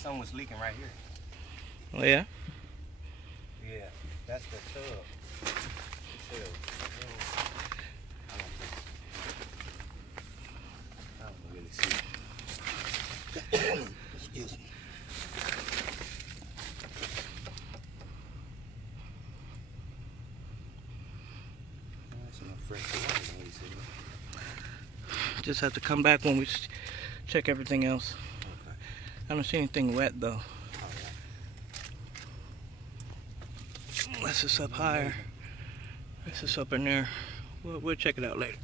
something was leaking right here. Oh yeah? Yeah, that's the tub. The tub. I don't really see it. Excuse me. That's enough fresh water, what he said. Just have to come back when we check everything else. Okay. I don't see anything wet though. All right. Unless it's up higher. Unless it's up in there. We'll check it out later.